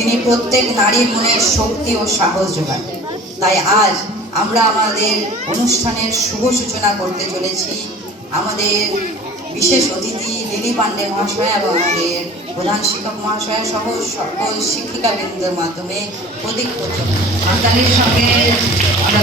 তিনি প্রত্যেক নারীর মনে শক্তি ও সাহস যোগান। তাই আজ আমরা আমাদের অনুষ্ঠানের শুভ সূচনা করতে চলেছি আমাদের বিশেষ অতিথি লিলি পান্ডে মহাশয় এবং আমাদের প্রধান শিক্ষক মহাশয় সহ সকল শিক্ষিকাবৃন্দের মাধ্যমে প্রতীক প্রচার সঙ্গে আমরা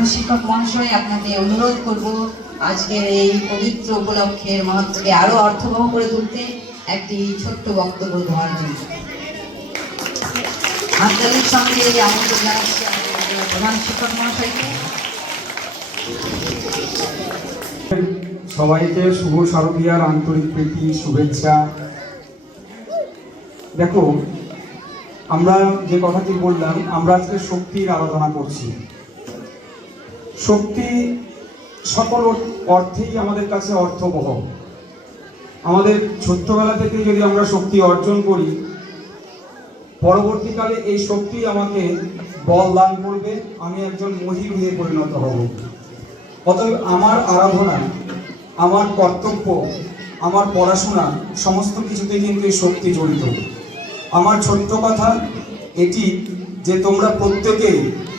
প্রধান শিক্ষক মহাশয়, আপনাকে অনুরোধ করব আজকের এই পবিত্র উপলক্ষের মহত্বকে আরও অর্থবহ করে তুলতে একটি ছোট্ট বক্তব্য দেওয়ার জন্য। হাততালির সঙ্গে আমন্ত্রণ জানাচ্ছি প্রধান শিক্ষক মহাশয়কে। সবাইকে শুভ শারদীয়ার আন্তরিক প্রীতি, শুভেচ্ছা। দেখো, আমরা যে কথাটি বললাম, আমরা আজকে শক্তির আরাধনা করছি। শক্তি সকল অর্থেই আমাদের কাছে অর্থবহ। আমাদের ছোট্টবেলা থেকে যদি আমরা শক্তি অর্জন করি, পরবর্তীকালে এই শক্তি আমাকে বল দান করবে, আমি একজন মহির হয়ে পরিণত হব। অতএব আমার আরাধনা, আমার কর্তব্য, আমার পড়াশোনা, সমস্ত কিছুতে কিন্তু এই শক্তি জড়িত। আমার ছোট্ট কথা এটি যে তোমরা প্রত্যেকে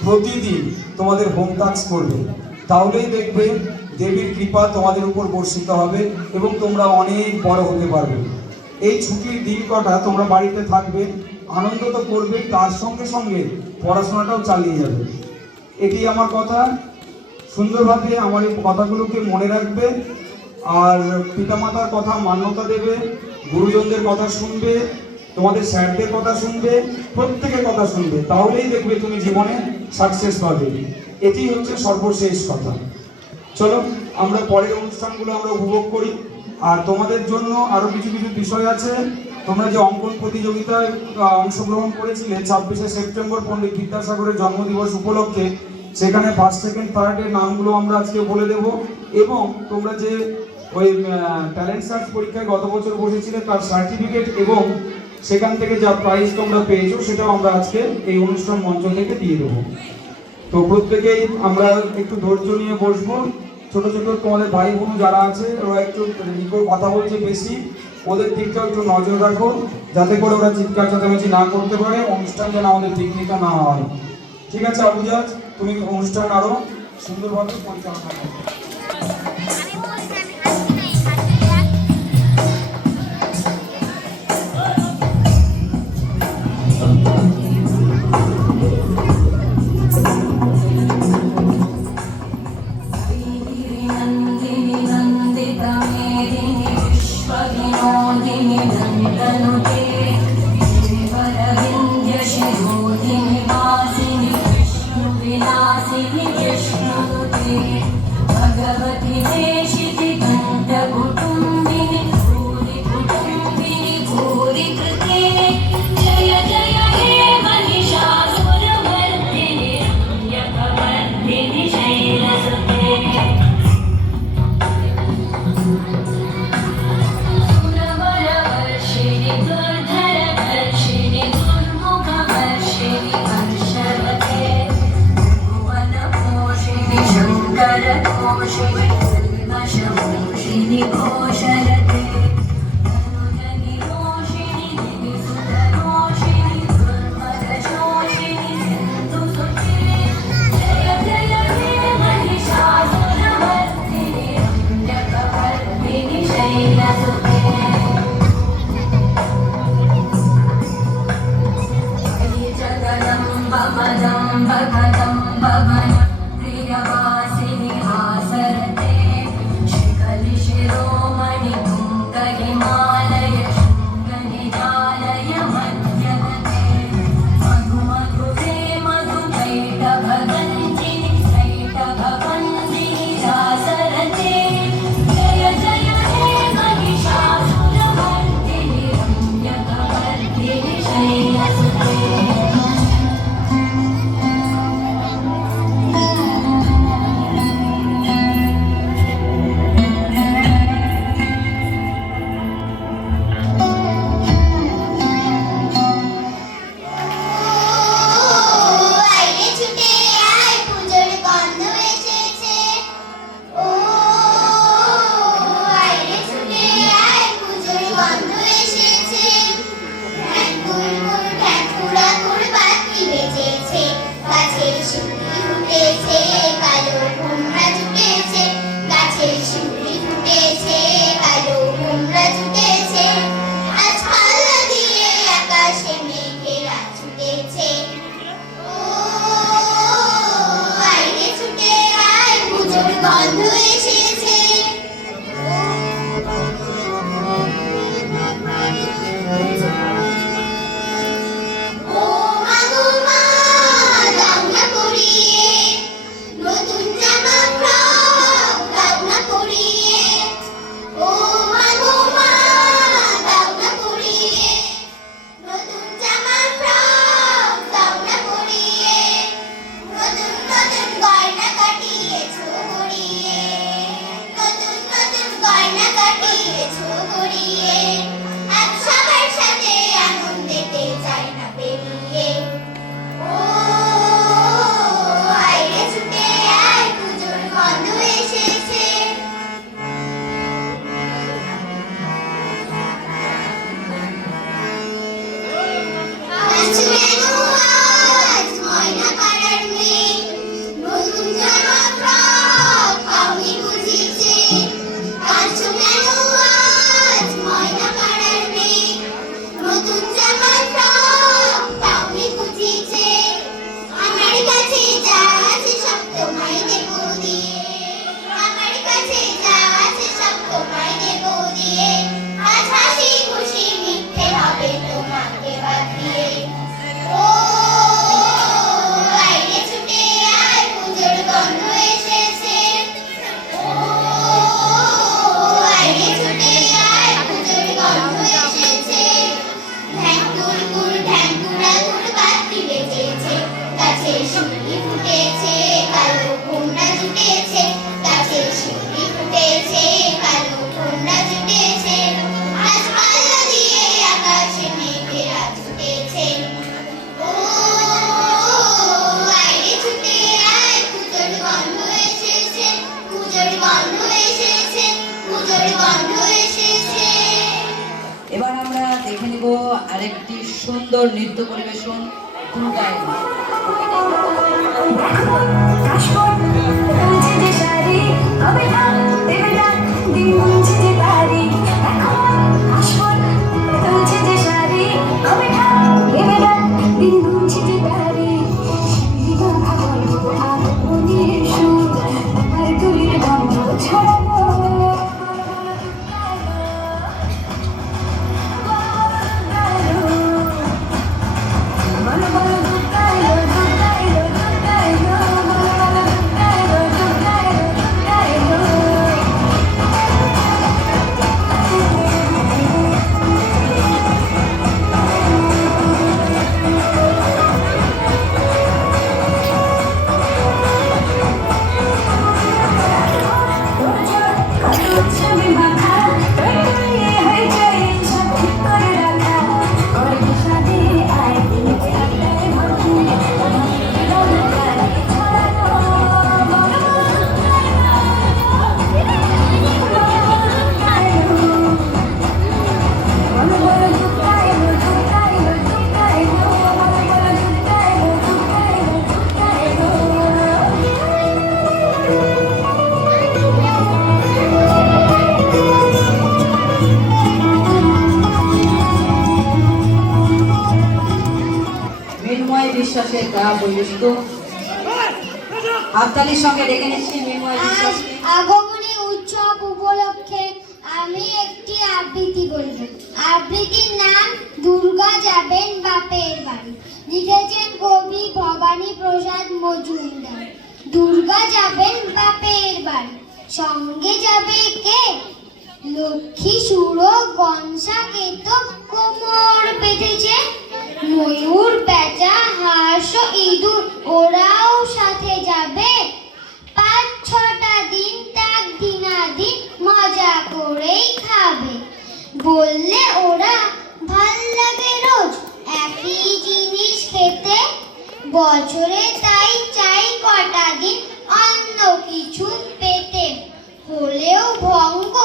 প্রতিদিন তোমাদের হোম টাস্ক করবে। তাহলেই দেখবে দেবীর কৃপা তোমাদের উপর বর্ষিত হবে এবং তোমরা অনেক বড় হতে পারবে। এই ছুটির দিন কটা তোমরা বাড়িতে থাকবে, আনন্দ তো করবে তার সঙ্গে সঙ্গে পড়াশোনাটাও চালিয়ে যাবে। এটি আমার কথা। সুন্দরভাবে আমার এই কথাগুলোকে মনে রাখবে আর পিতামাতার কথা মান্যতা দেবে, গুরুজনদের কথা শুনবে, তোমাদের স্যারদের কথা শুনবে, প্রত্যেকের কথা শুনবে। তাহলেই দেখবে তুমি জীবনে সাকসেস পাবে এটি হচ্ছে সর্বশেষ কথা। চলো, আমরা পরের অনুষ্ঠানগুলো আমরা উপভোগ করি। আর তোমাদের জন্য আরও কিছু কিছু বিষয় আছে। তোমরা যে অঙ্কন প্রতিযোগিতায় অংশগ্রহণ করেছিলে ছাব্বিশে সেপ্টেম্বর পণ্ডিত বিদ্যাসাগরের জন্মদিবস উপলক্ষে, সেখানে ফার্স্ট সেকেন্ড থার্ডের নামগুলো আমরা আজকে বলে দেব। এবং তোমরা যে ওই ট্যালেন্ট সার্চ পরীক্ষায় গত বছর বসেছিলে তার সার্টিফিকেট এবং সেখান থেকে যা প্রাইজ তোমরা পেয়েছ, সেটাও আমরা আজকে এই অনুষ্ঠান মঞ্চ থেকে দিয়ে দেবো। তো প্রত্যেকেই আমরা একটু ধৈর্য নিয়ে বসবো। ছোট ছোট তোমাদের ভাই বোন যারা আছে, ওরা একটু কথা বলছে বেশি। ওদের দিকটাও একটু নজর রাখো, যাতে করে ওরা চিৎকার চেঁচামেচি না করতে পারে, অনুষ্ঠান যেন আমাদের বিঘ্নিত না হয়। ঠিক আছে, আবুজাজ? তুমি অনুষ্ঠান আরও সুন্দরভাবে পরিচালনা করো। I'm gonna do it. এবার আমরা দেখে নিব আরেকটি সুন্দর নৃত্য পরিবেশন দুর্গায় আমি দিন যে পারি কিন্তু আবদালির সঙ্গে ডেকে নিচ্ছি আগমনী উৎসব উপলক্ষে আমি একটি আবৃত্তি করব। আবৃত্তি ইঁদুর ওরাও সাথে যাবে। পাঁচ, ছটা দিন তাক দিনা দিন মজা করেই খাবে। বললে ওরা, ভালো লাগে রোজ একই জিনিস খেতে। বছরে তাই চাই কটা দিন অন্য কিছু পেতে। হলেও ভঙ্গ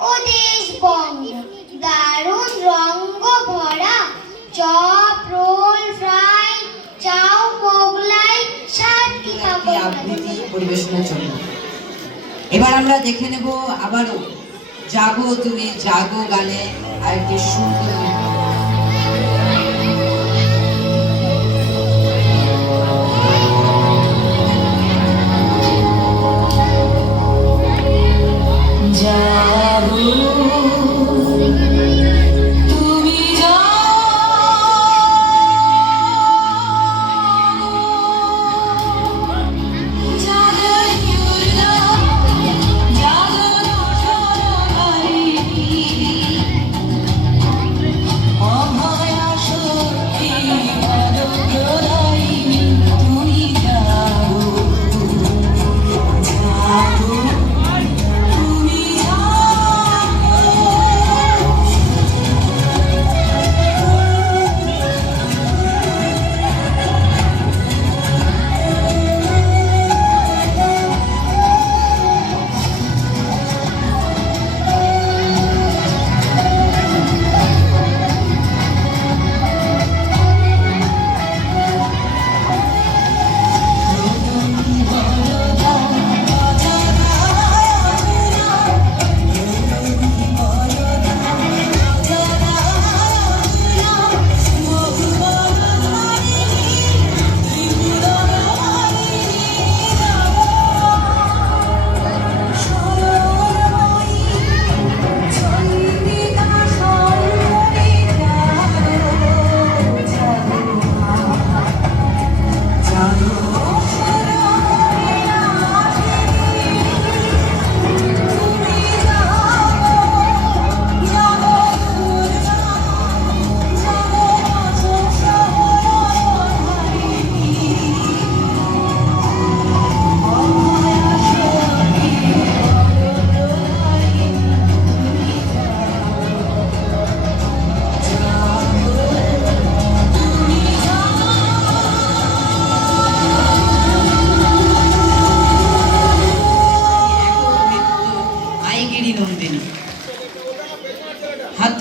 ও দেশ বঙ্গ দারুণ রঙ্গ ভরা, চপ, রোল, ফ্রাই চাও মোগলাই সাতটি আবৃত্তি পরিবেশনের জন্য। এবার আমরা দেখে নেব আবারও। জাগো তুমি জাগো গানে আরেকটি সুন্দর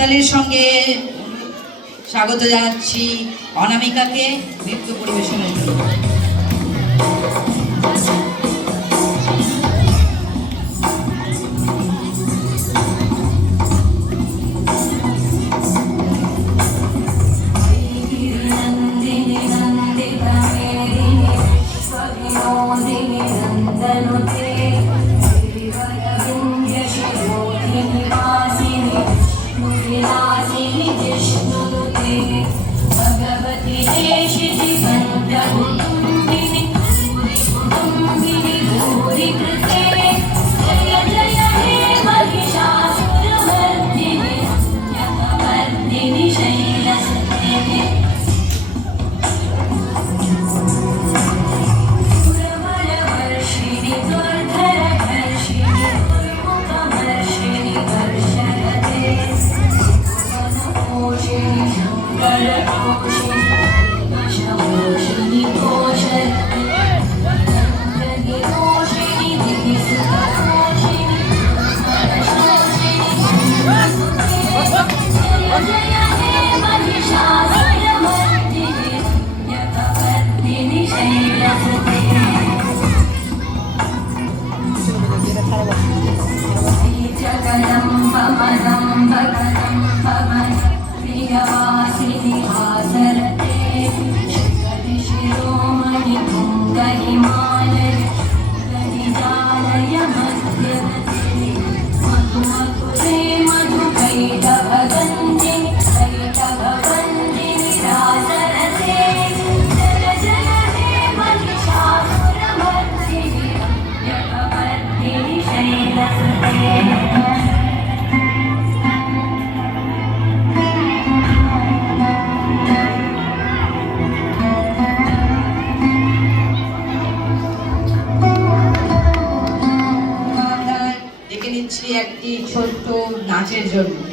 হাততালির সঙ্গে স্বাগত জানাচ্ছি অনামিকাকে নৃত্য পরিবেশনের জন্য। Vision.